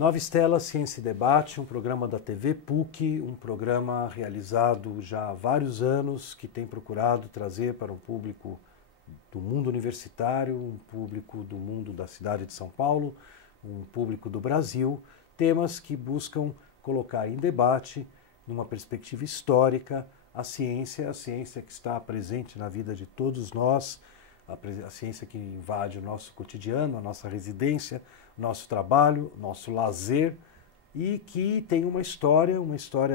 Nova Estela Ciência e Debate, um programa da TV PUC, um programa realizado já há vários anos, que tem procurado trazer para um público do mundo universitário, um público do mundo da cidade de São Paulo, um público do Brasil, temas que buscam colocar em debate, numa perspectiva histórica, a ciência que está presente na vida de todos nós, a ciência que invade o nosso cotidiano, a nossa residência, nosso trabalho, nosso lazer, e que tem uma história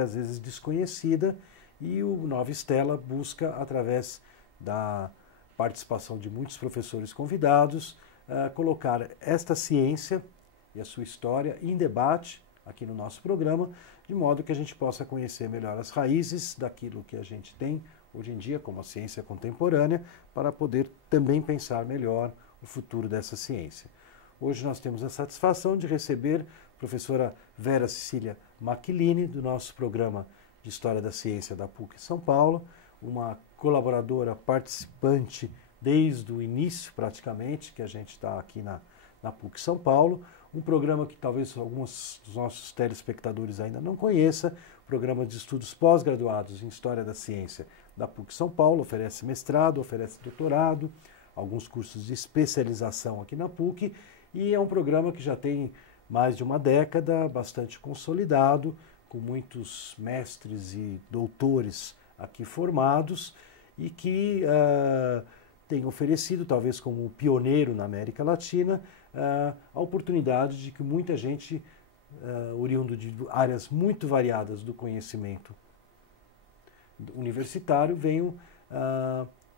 às vezes desconhecida, e o Nova Estela busca, através da participação de muitos professores convidados, colocar esta ciência e a sua história em debate aqui no nosso programa, de modo que a gente possa conhecer melhor as raízes daquilo que a gente tem hoje em dia como a ciência contemporânea, para poder também pensar melhor o futuro dessa ciência. Hoje nós temos a satisfação de receber a professora Vera Cecília Macchilini, do nosso programa de História da Ciência da PUC São Paulo, uma colaboradora participante desde o início, praticamente, que a gente está aqui na PUC São Paulo, um programa que talvez alguns dos nossos telespectadores ainda não conheçam, programa de estudos pós-graduados em História da Ciência da PUC São Paulo, oferece mestrado, oferece doutorado, alguns cursos de especialização aqui na PUC, e é um programa que já tem mais de uma década, bastante consolidado, com muitos mestres e doutores aqui formados, e que tem oferecido, talvez como pioneiro na América Latina, a oportunidade de que muita gente, oriundo de áreas muito variadas do conhecimento universitário, venham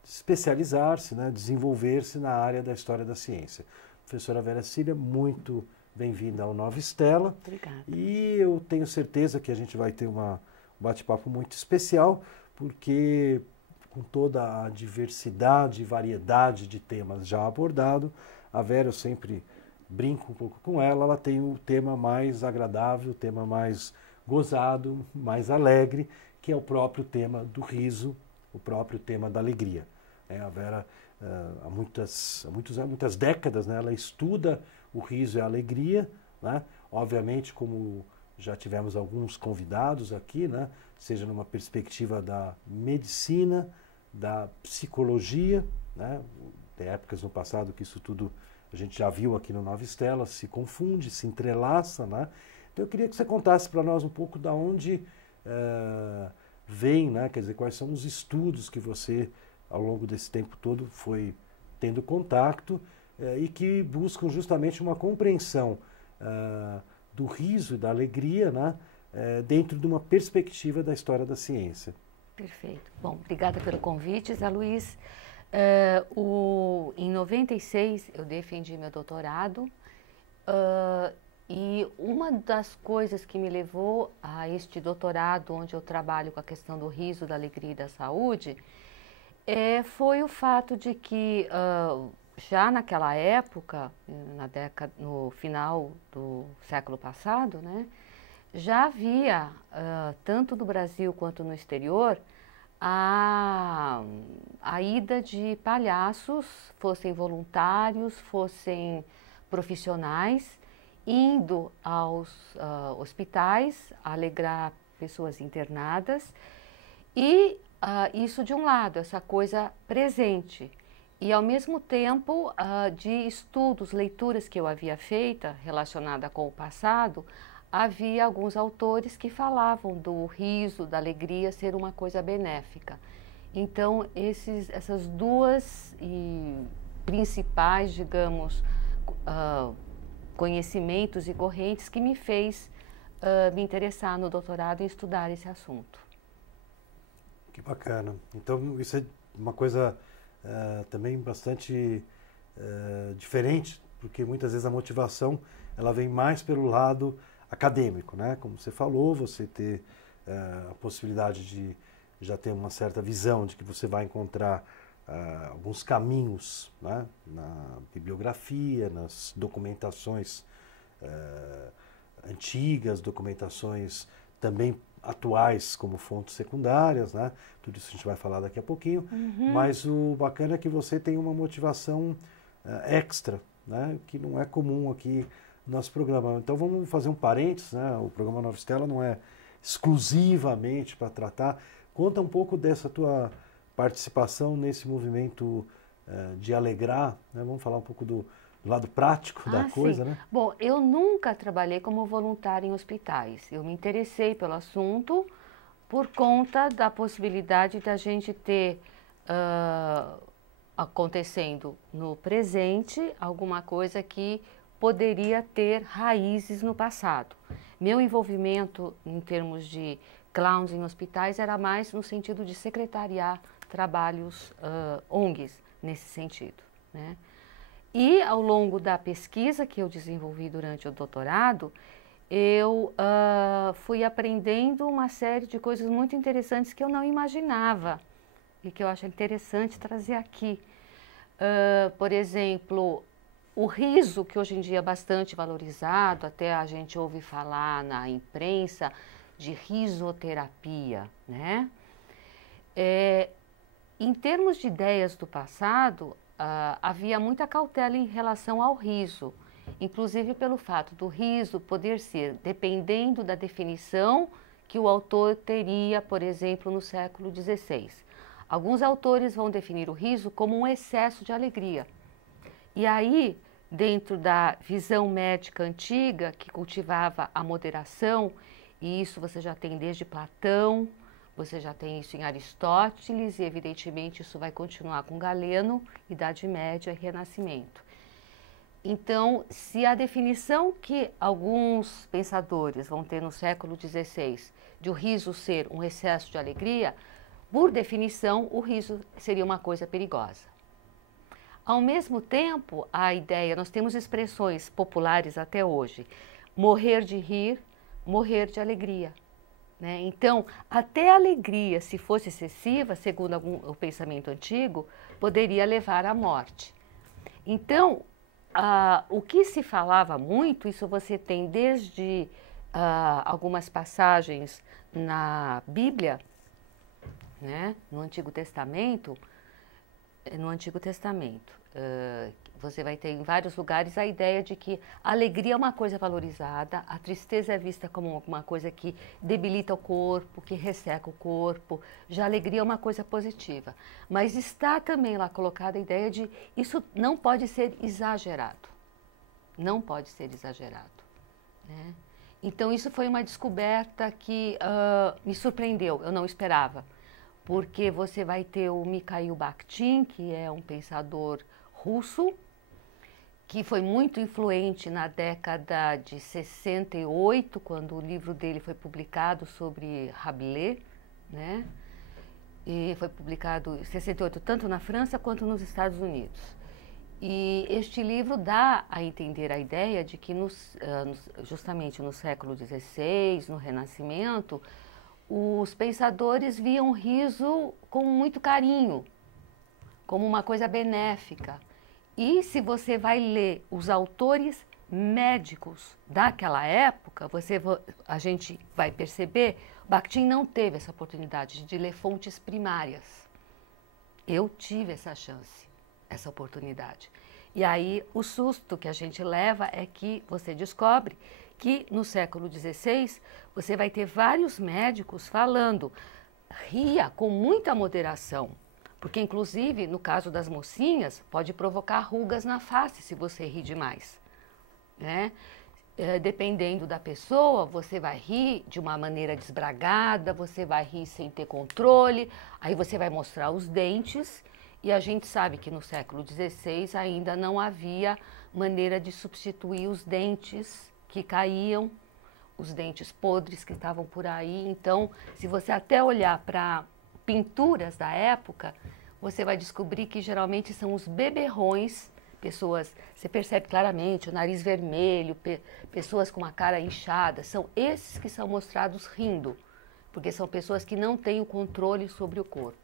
especializar-se, desenvolver-se na área da história da ciência. Professora Vera Cecília, muito bem-vinda ao Nova Estela. Obrigada. E eu tenho certeza que a gente vai ter um bate-papo muito especial, porque com toda a diversidade e variedade de temas já abordado, a Vera, eu sempre brinco um pouco com ela, ela tem o tema mais agradável, o tema mais gozado, mais alegre, que é o próprio tema do riso, o próprio tema da alegria. A Vera, há muitas décadas, ela estuda o riso e a alegria, obviamente, como já tivemos alguns convidados aqui, seja numa perspectiva da medicina, da psicologia, tem épocas no passado que isso tudo a gente já viu aqui no Nova Estela, se confunde, se entrelaça, Então eu queria que você contasse para nós um pouco da onde vem, quer dizer, quais são os estudos que você, ao longo desse tempo todo, foi tendo contato e que buscam justamente uma compreensão do riso e da alegria, dentro de uma perspectiva da história da ciência. Perfeito. Bom, obrigada pelo convite, Zé Luiz. Em 96 eu defendi meu doutorado e uma das coisas que me levou a este doutorado, onde eu trabalho com a questão do riso, da alegria e da saúde, foi o fato de que já naquela época, no final do século passado, já havia, tanto no Brasil quanto no exterior, a ida de palhaços, fossem voluntários, fossem profissionais, indo aos hospitais, alegrar pessoas internadas, e isso de um lado, essa coisa presente. E ao mesmo tempo, de estudos, leituras que eu havia feito relacionada com o passado, havia alguns autores que falavam do riso, da alegria ser uma coisa benéfica. Então, essas duas principais, digamos, conhecimentos e correntes que me fez me interessar no doutorado e estudar esse assunto. Que bacana. Então, isso é uma coisa também bastante diferente, porque muitas vezes a motivação ela vem mais pelo lado acadêmico, Como você falou, você ter a possibilidade de já ter uma certa visão de que você vai encontrar alguns caminhos, na bibliografia, nas documentações antigas, documentações também atuais como fontes secundárias, Tudo isso a gente vai falar daqui a pouquinho. Mas o bacana é que você tem uma motivação extra, que não é comum aqui nosso programa. Então vamos fazer um parênteses, né? O programa Nova Estela não é exclusivamente para tratar. Conta um pouco dessa tua participação nesse movimento de alegrar, né? Vamos falar um pouco do lado prático da coisa, sim. né? Bom, eu nunca trabalhei como voluntária em hospitais. Eu me interessei pelo assunto por conta da possibilidade da gente ter acontecendo no presente alguma coisa que poderia ter raízes no passado. Meu envolvimento em termos de clowns em hospitais era mais no sentido de secretariar trabalhos ONGs nesse sentido, né? E ao longo da pesquisa que eu desenvolvi durante o doutorado, eu fui aprendendo uma série de coisas muito interessantes que eu não imaginava e que eu acho interessante trazer aqui. Por exemplo, o riso, que hoje em dia é bastante valorizado, até a gente ouve falar na imprensa de risoterapia, né? Em termos de ideias do passado, havia muita cautela em relação ao riso, inclusive pelo fato do riso poder ser, dependendo da definição que o autor teria, por exemplo, no século XVI. Alguns autores vão definir o riso como um excesso de alegria. E aí, dentro da visão médica antiga, que cultivava a moderação, e isso você já tem desde Platão, você já tem isso em Aristóteles, e evidentemente isso vai continuar com Galeno, Idade Média e Renascimento. Então, se a definição que alguns pensadores vão ter no século XVI de o riso ser um excesso de alegria, por definição, o riso seria uma coisa perigosa. Ao mesmo tempo, a ideia, nós temos expressões populares até hoje, morrer de rir, morrer de alegria, né? Então, até a alegria, se fosse excessiva, segundo o pensamento antigo, poderia levar à morte. Então, o que se falava muito, isso você tem desde algumas passagens na Bíblia, né? No Antigo Testamento, você vai ter em vários lugares a ideia de que a alegria é uma coisa valorizada, a tristeza é vista como alguma coisa que debilita o corpo, que resseca o corpo, já a alegria é uma coisa positiva. Mas está também lá colocada a ideia de isso não pode ser exagerado, não pode ser exagerado, né? Então isso foi uma descoberta que me surpreendeu, eu não esperava. Porque você vai ter o Mikhail Bakhtin, que é um pensador russo, que foi muito influente na década de 68, quando o livro dele foi publicado sobre Rabelais, né? E foi publicado em 68 tanto na França quanto nos Estados Unidos. E este livro dá a entender a ideia de que justamente no século XVI, no Renascimento, os pensadores viam o riso com muito carinho, como uma coisa benéfica. E se você vai ler os autores médicos daquela época, a gente vai perceber, Bakhtin não teve essa oportunidade de ler fontes primárias. Eu tive essa chance, essa oportunidade. E aí o susto que a gente leva é que você descobre que no século XVI você vai ter vários médicos falando, ria com muita moderação, porque inclusive no caso das mocinhas pode provocar rugas na face se você rir demais, né? Dependendo da pessoa, você vai rir de uma maneira desbragada, você vai rir sem ter controle, aí você vai mostrar os dentes, e a gente sabe que no século XVI ainda não havia maneira de substituir os dentes que caíam, os dentes podres que estavam por aí. Então, se você até olhar para pinturas da época, você vai descobrir que geralmente são os beberrões, pessoas, você percebe claramente o nariz vermelho, pessoas com uma cara inchada, são esses que são mostrados rindo, porque são pessoas que não têm o controle sobre o corpo.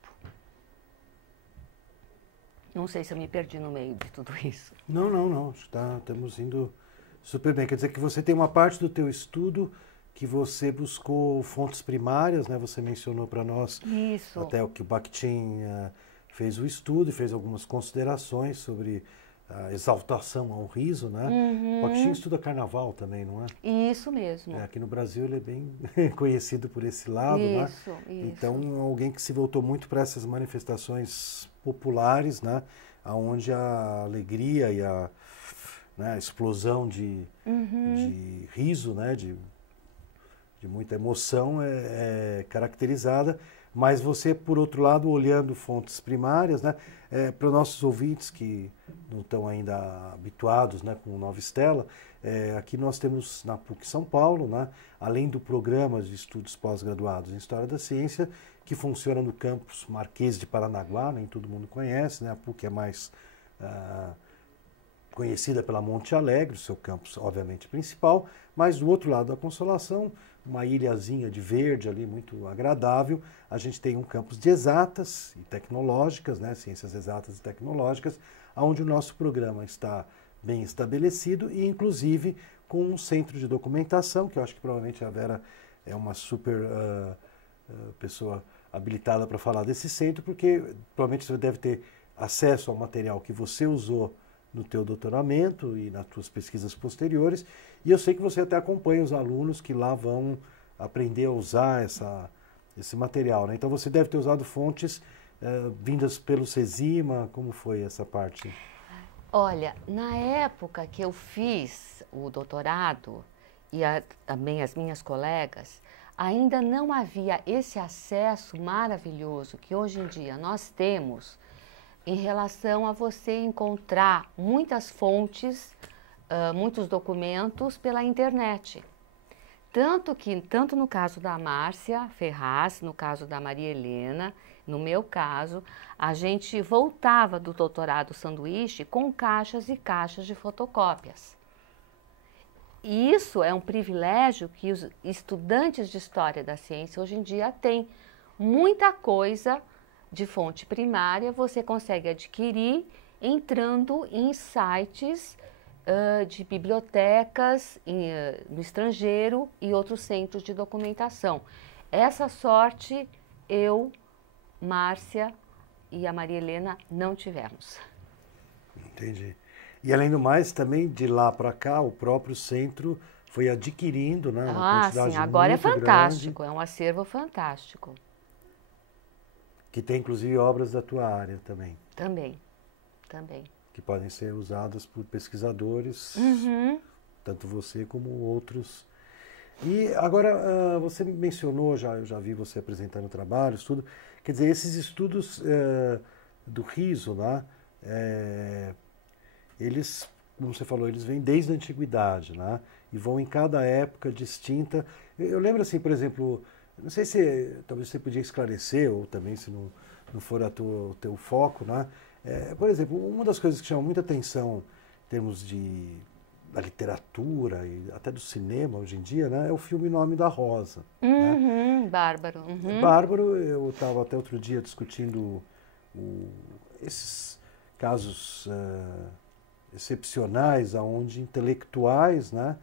Não sei se eu me perdi no meio de tudo isso. Não. Estamos indo super bem. Quer dizer que você tem uma parte do teu estudo que você buscou fontes primárias, né? Você mencionou para nós até o que o Bakhtin fez o estudo e fez algumas considerações sobre a exaltação ao riso, né? O Bakhtin estuda carnaval também, não é? Isso mesmo. Aqui no Brasil ele é bem conhecido por esse lado, Isso, né? isso. Então, alguém que se voltou muito para essas manifestações populares, né? Onde a alegria e a, né, a explosão de riso, né? De muita emoção é caracterizada. Mas você, por outro lado, olhando fontes primárias, né? Para os nossos ouvintes que não estão ainda habituados, né, com o Nova Stella, aqui nós temos na PUC São Paulo, né, além do programa de estudos pós-graduados em História da Ciência, que funciona no campus Marquês de Paranaguá, nem todo mundo conhece, né, a PUC é mais conhecida pela Monte Alegre, o seu campus, obviamente, principal, mas do outro lado da Consolação, uma ilhazinha de verde ali, muito agradável, a gente tem um campus de exatas e tecnológicas, né, ciências exatas e tecnológicas, onde o nosso programa está bem estabelecido e, inclusive, com um centro de documentação, que eu acho que provavelmente a Vera é uma super pessoa habilitada para falar desse centro, porque provavelmente você deve ter acesso ao material que você usou no teu doutoramento e nas tuas pesquisas posteriores, e eu sei que você até acompanha os alunos que lá vão aprender a usar esse material, né? Então você deve ter usado fontes vindas pelo CESIMA, como foi essa parte? Olha, na época que eu fiz o doutorado, e também as minhas colegas, ainda não havia esse acesso maravilhoso que hoje em dia nós temos em relação a você encontrar muitas fontes, muitos documentos pela internet. Tanto no caso da Márcia Ferraz, no caso da Maria Helena, no meu caso, a gente voltava do doutorado sanduíche com caixas e caixas de fotocópias. E isso é um privilégio que os estudantes de História da Ciência hoje em dia têm. Muita coisa de fonte primária você consegue adquirir entrando em sites de bibliotecas no estrangeiro e outros centros de documentação. Essa sorte eu, Márcia e a Maria Helena não tivemos. Entendi. E além do mais, também de lá para cá, o próprio centro foi adquirindo, né, uma quantidade sim, agora é muito fantástico, grande, é um acervo fantástico. que tem inclusive obras da tua área também, Também. que podem ser usadas por pesquisadores, tanto você como outros. E agora, você mencionou, eu já vi você apresentando trabalhos, tudo, quer dizer, esses estudos do riso, né, eles, como você falou, eles vêm desde a antiguidade, né, e vão em cada época distinta. Eu lembro assim, por exemplo, não sei se talvez você podia esclarecer, ou também se não for o teu foco, né, por exemplo, uma das coisas que chama muita atenção em termos da literatura e até do cinema hoje em dia, né, é o filme Nome da Rosa. Né? Bárbaro. Bárbaro, eu estava até outro dia discutindo esses casos excepcionais, onde intelectuais, né,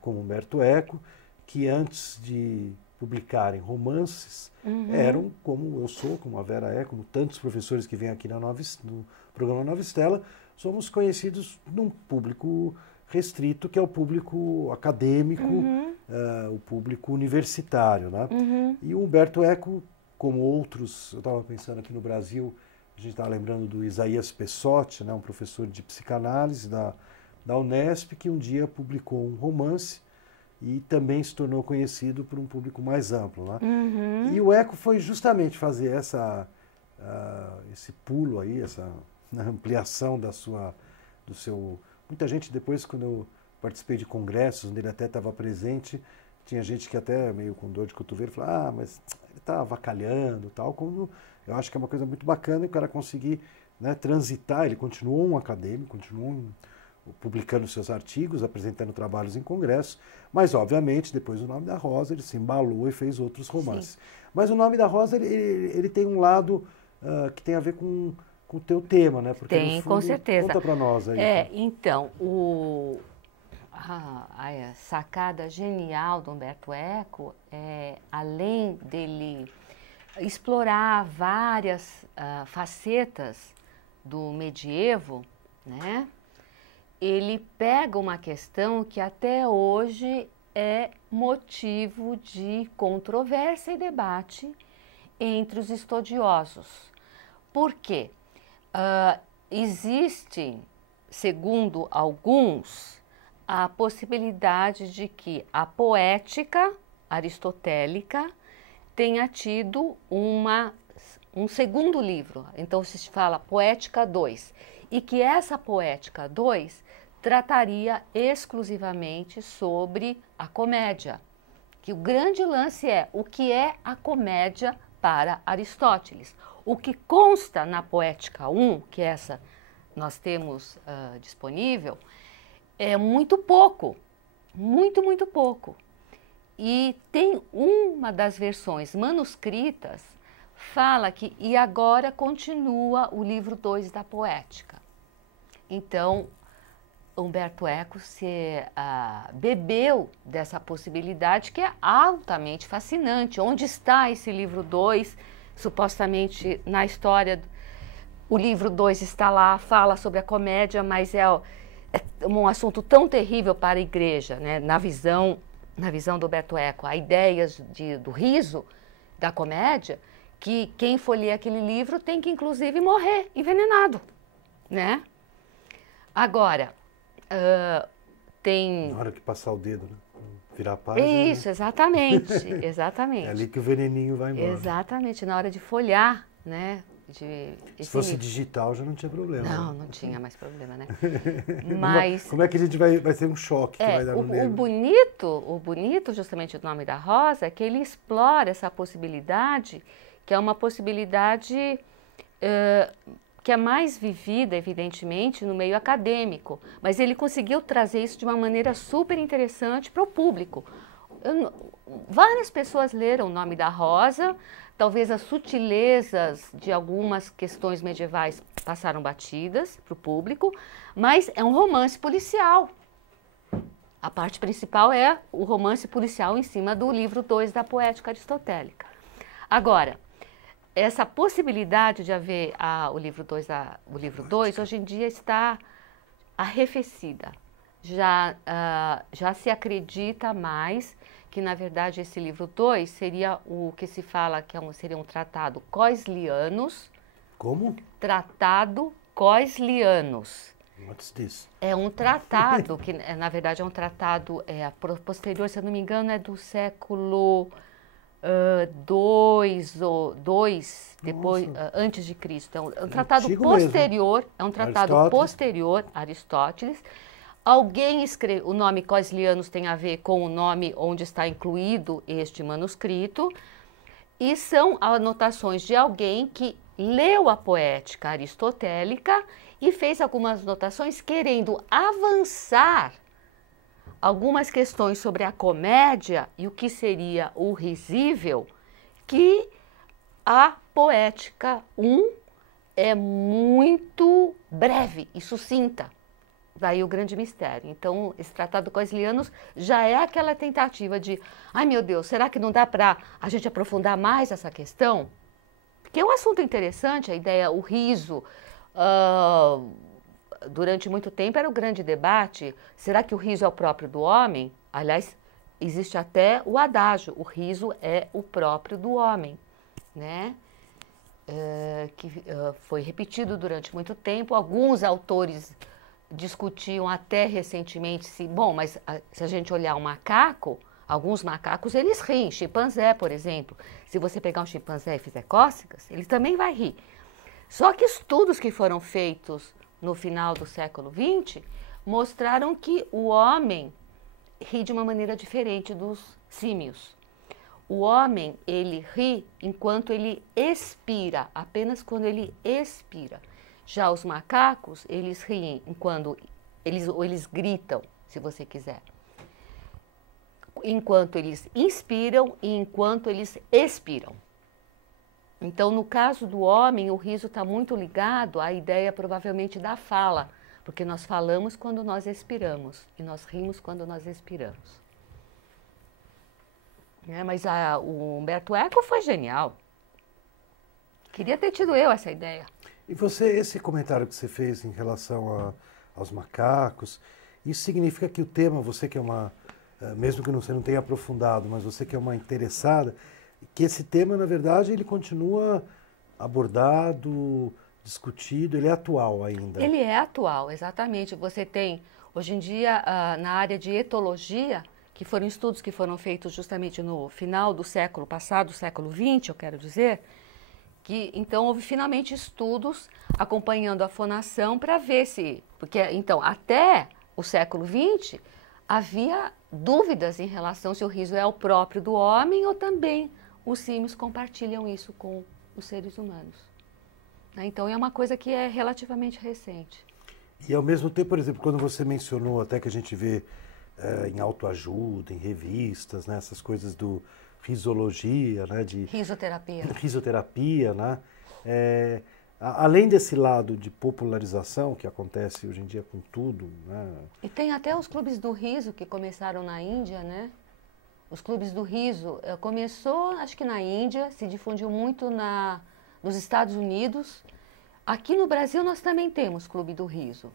como Humberto Eco, que antes de publicarem romances, eram como eu sou, como a Vera é, como tantos professores que vêm aqui no programa Nova Stella, somos conhecidos num público restrito, que é o público acadêmico, o público universitário. Né? E o Humberto Eco, como outros, eu estava pensando aqui no Brasil, a gente estava lembrando do Isaías Pessotti, né, um professor de psicanálise da Unesp, que um dia publicou um romance e também se tornou conhecido por um público mais amplo. Né? E o Eco foi justamente fazer esse pulo aí, essa ampliação do seu... Muita gente depois, quando eu participei de congressos, onde ele até estava presente, tinha gente que até meio com dor de cotovelo falava, mas ele está avacalhando, tal, como eu acho que é uma coisa muito bacana o cara conseguir, né, transitar. Ele continuou um acadêmico, continuou publicando seus artigos, apresentando trabalhos em congressos, mas obviamente depois do Nome da Rosa ele se embalou e fez outros romances. Sim. Mas o Nome da Rosa ele tem um lado que tem a ver com o teu tema, né? Porque, tem, no fundo, com certeza. Conta para nós aí. Então, a sacada genial do Humberto Eco é, além dele explorar várias facetas do medievo, né? ele pega uma questão que até hoje é motivo de controvérsia e debate entre os estudiosos. Por quê? Existe, segundo alguns, a possibilidade de que a poética aristotélica tenha tido um segundo livro, então se fala Poética 2, e que essa Poética 2 trataria exclusivamente sobre a comédia, que o grande lance é o que é a comédia para Aristóteles. O que consta na Poética 1, que essa nós temos disponível, é muito pouco, muito pouco. E tem uma das versões manuscritas, fala que, e agora continua o livro 2 da Poética. Então, Umberto Eco bebeu dessa possibilidade que é altamente fascinante. Onde está esse livro 2? Supostamente na história, o livro 2 está lá, fala sobre a comédia, mas é um assunto tão terrível para a igreja, né? Na visão do Umberto Eco, a ideias do riso, da comédia, que quem for ler aquele livro tem que inclusive morrer envenenado, né? Agora, tem... Na hora que passar o dedo, né? Virar a página. Isso, exatamente, exatamente. É ali que o veneninho vai embora. Exatamente, na hora de folhear, né? Se fosse digital já não tinha problema. Não, não tinha mais problema, né? Mas... Como é que a gente vai ser um choque que vai dar no negro? O bonito, justamente o nome da Rosa, é que ele explora essa possibilidade, que é uma possibilidade que é mais vivida, evidentemente, no meio acadêmico, mas ele conseguiu trazer isso de uma maneira super interessante para o público. Várias pessoas leram O Nome da Rosa, talvez as sutilezas de algumas questões medievais passaram batidas para o público, mas é um romance policial. A parte principal é o romance policial em cima do livro 2 da Poética Aristotélica. Agora, essa possibilidade de haver o livro 2 hoje em dia está arrefecida. Já se acredita mais que, na verdade, esse livro 2 seria o que se fala que seria um tratado Coislianus. Como? Tratado Coislianus. What's this? É um tratado que, na verdade, é um tratado posterior, se eu não me engano, é do século... depois, antes de Cristo. É um tratado posterior, mesmo. É um tratado posterior a Aristóteles. Alguém escreveu, o nome Coislianus tem a ver com o nome onde está incluído este manuscrito, e são anotações de alguém que leu a poética aristotélica e fez algumas anotações querendo avançar algumas questões sobre a comédia e o que seria o risível, que a Poética 1 é muito breve e sucinta. Daí o grande mistério. Então, esse tratado Coislianus já é aquela tentativa de, ai meu Deus, será que não dá para a gente aprofundar mais essa questão? Porque é um assunto interessante, a ideia, o riso... durante muito tempo era o grande debate, será que o riso é o próprio do homem? Aliás, existe até o adágio, o riso é o próprio do homem, né? Que foi repetido durante muito tempo. Alguns autores discutiam até recentemente mas se a gente olhar um macaco, alguns macacos eles riem, chimpanzé, por exemplo. Se você pegar um chimpanzé e fizer cócegas, ele também vai rir. Só que estudos que foram feitos no final do século XX, mostraram que o homem ri de uma maneira diferente dos símios. O homem, ele ri enquanto ele expira, apenas quando ele expira. Já os macacos, eles riem quando eles gritam, se você quiser. Enquanto eles inspiram e enquanto eles expiram. Então, no caso do homem, o riso está muito ligado à ideia, provavelmente, da fala, porque nós falamos quando nós expiramos e nós rimos quando nós expiramos. Mas o Umberto Eco foi genial. Queria ter tido eu essa ideia. E você, esse comentário que você fez em relação aos macacos. Isso significa que o tema, você que é mesmo que você não tenha aprofundado, mas você que é uma interessada, que esse tema, na verdade, ele continua abordado, discutido, ele é atual ainda. Ele é atual, exatamente. Você tem, hoje em dia, na área de etologia, que foram estudos que foram feitos justamente no final do século passado, século XX, eu quero dizer, que então houve finalmente estudos acompanhando a fonação para ver se, porque então até o século XX havia dúvidas em relação se o riso é o próprio do homem ou também os símios compartilham isso com os seres humanos. Então é uma coisa que é relativamente recente. E ao mesmo tempo, por exemplo, quando você mencionou até que a gente vê em autoajuda, em revistas, né, essas coisas do risologia, né, de risoterapia, né, além desse lado de popularização que acontece hoje em dia com tudo, né? E tem até os clubes do riso que começaram na Índia, né? Os clubes do riso começou, acho que na Índia, se difundiu muito nos Estados Unidos. Aqui no Brasil nós também temos clube do riso,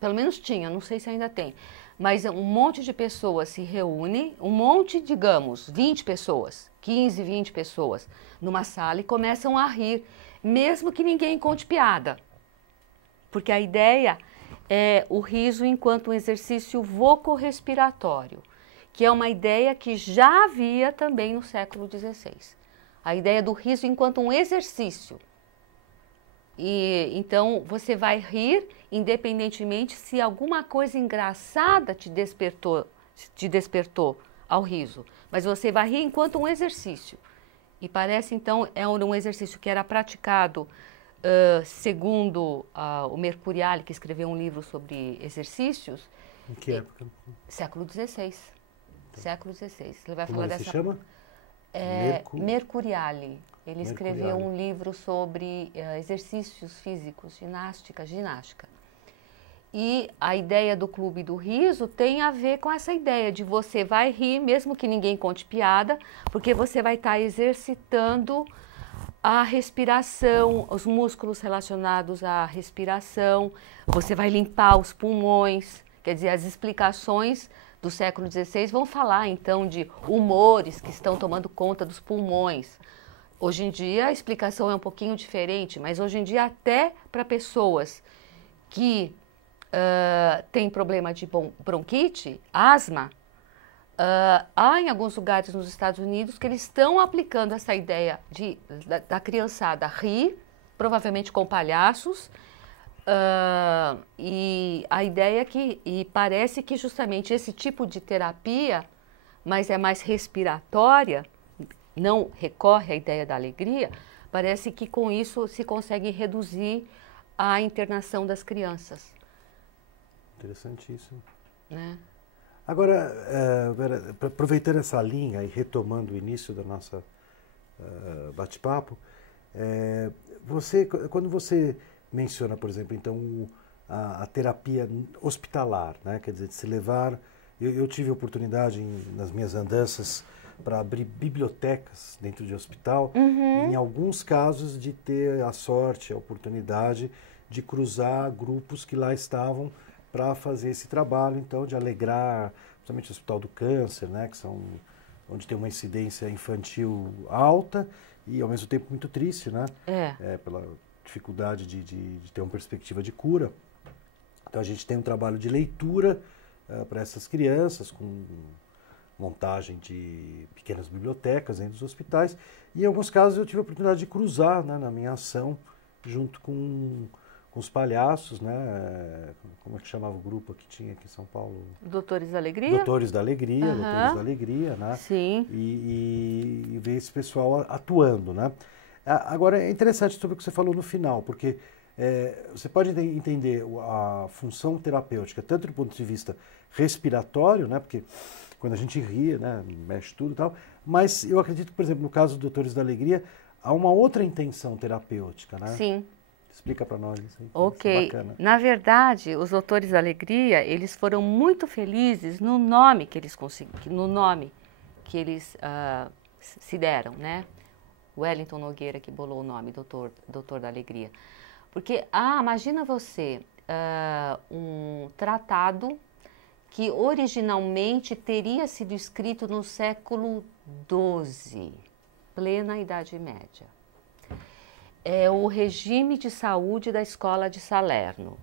pelo menos tinha, não sei se ainda tem. Mas um monte de pessoas se reúne, um monte, digamos, 20 pessoas, 15, 20 pessoas, numa sala e começam a rir, mesmo que ninguém conte piada. Porque a ideia é o riso enquanto um exercício vocorrespiratório, que é uma ideia que já havia também no século XVI. A ideia do riso enquanto um exercício. E então você vai rir independentemente se alguma coisa engraçada te despertou ao riso, mas você vai rir enquanto um exercício. E parece então é um exercício que era praticado segundo o Mercuriali, que escreveu um livro sobre exercícios. Em que época? Século XVI. Século XVI. Ele vai Como falar ele dessa. Se chama? Mercuriali. Ele escreveu um livro sobre exercícios físicos, ginástica. E a ideia do Clube do Riso tem a ver com essa ideia de você vai rir, mesmo que ninguém conte piada, porque você vai estar exercitando a respiração, os músculos relacionados à respiração, você vai limpar os pulmões, quer dizer, as explicações do século XVI vão falar então de humores que estão tomando conta dos pulmões. Hoje em dia a explicação é um pouquinho diferente, mas hoje em dia até para pessoas que têm problema de bronquite, asma, há em alguns lugares nos Estados Unidos que eles estão aplicando essa ideia da criançada rir, provavelmente com palhaços, e a ideia é que, e parece que justamente esse tipo de terapia, mas é mais respiratória, não recorre à ideia da alegria, parece que com isso se consegue reduzir a internação das crianças. Interessantíssimo. Né? Agora, Vera, aproveitando essa linha e retomando o início da nossa bate-papo, quando você menciona, por exemplo, então a terapia hospitalar, né? Quer dizer, de se levar... Eu tive a oportunidade nas minhas andanças para abrir bibliotecas dentro de hospital, em alguns casos de ter a sorte, a oportunidade de cruzar grupos que lá estavam para fazer esse trabalho, então, de alegrar, principalmente o Hospital do Câncer, né, que são onde tem uma incidência infantil alta e, ao mesmo tempo, muito triste, né? Pela dificuldade de ter uma perspectiva de cura. Então, a gente tem um trabalho de leitura para essas crianças, com montagem de pequenas bibliotecas dentro dos hospitais. E, em alguns casos, eu tive a oportunidade de cruzar, né, na minha ação, junto com os palhaços, né? Como é que chamava o grupo que tinha aqui em São Paulo? Doutores da Alegria? Doutores da Alegria, Doutores da Alegria, né? Sim. E ver esse pessoal atuando, né? Agora, é interessante sobre o que você falou no final, porque você pode entender a função terapêutica, tanto do ponto de vista respiratório, né? Porque quando a gente ri, né? Mexe tudo e tal, mas eu acredito que, por exemplo, no caso dos Doutores da Alegria, há uma outra intenção terapêutica, né? Sim. Explica para nós isso aí. Ok. Isso é bacana. Na verdade, os Doutores da Alegria, eles foram muito felizes no nome que eles se deram, né? Wellington Nogueira que bolou o nome, Doutor da Alegria. Porque, imagina você, um tratado que originalmente teria sido escrito no século XII, plena Idade Média. É o regime de saúde da Escola de Salerno.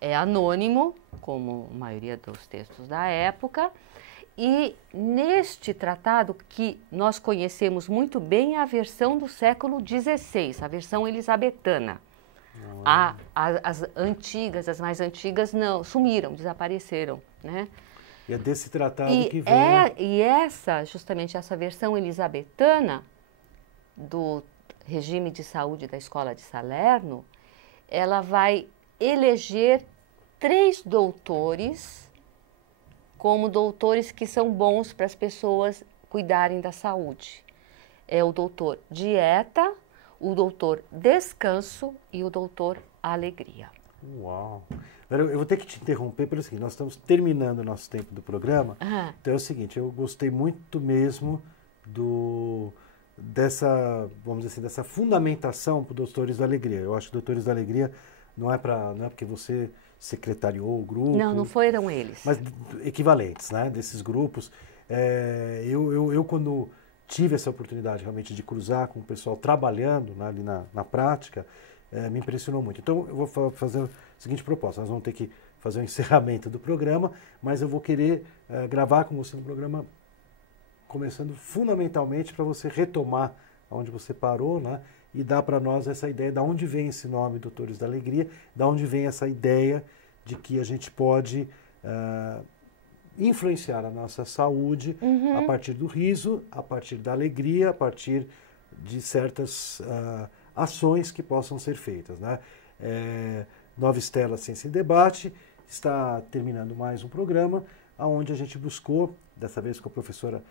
É anônimo, como a maioria dos textos da época, e neste tratado, que nós conhecemos muito bem, é a versão do século XVI, a versão elisabetana. As antigas, as mais antigas, não, sumiram, desapareceram, né? E é desse tratado que vem... Justamente essa versão elisabetana do regime de saúde da Escola de Salerno, ela vai eleger 3 doutores como doutores que são bons para as pessoas cuidarem da saúde. É o doutor Dieta, o doutor Descanso e o doutor Alegria. Uau! Eu vou ter que te interromper pelo seguinte, nós estamos terminando o nosso tempo do programa, então é o seguinte, eu gostei muito mesmo dessa, vamos dizer assim, dessa fundamentação para os Doutores da Alegria. Eu acho que Doutores da Alegria não é porque você secretariou o grupo. Não foram eles. Mas equivalentes, né, desses grupos. Eu quando tive essa oportunidade realmente de cruzar com o pessoal trabalhando, né, ali na prática, me impressionou muito. Então eu vou fazer a seguinte proposta, nós vamos ter que fazer o encerramento do programa, mas eu vou querer gravar com você um programa começando fundamentalmente para você retomar onde você parou, né, e dar para nós essa ideia de onde vem esse nome Doutores da Alegria, de onde vem essa ideia de que a gente pode influenciar a nossa saúde a partir do riso, a partir da alegria, a partir de certas ações que possam ser feitas, né? Nova Estela Ciência em Debate está terminando mais um programa onde a gente buscou, dessa vez com a professora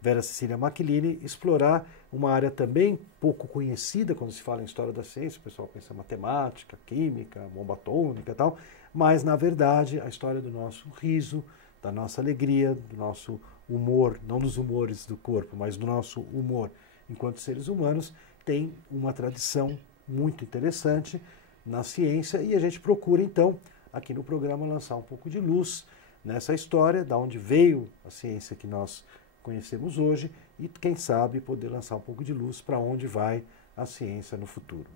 Vera Cecília Macchilini, explorar uma área também pouco conhecida quando se fala em história da ciência. O pessoal pensa em matemática, química, bomba atômica e tal, mas na verdade a história do nosso riso, da nossa alegria, do nosso humor, não dos humores do corpo, mas do nosso humor enquanto seres humanos, tem uma tradição muito interessante na ciência e a gente procura então aqui no programa lançar um pouco de luz nessa história, da onde veio a ciência que nós conhecemos hoje e, quem sabe, poder lançar um pouco de luz para onde vai a ciência no futuro.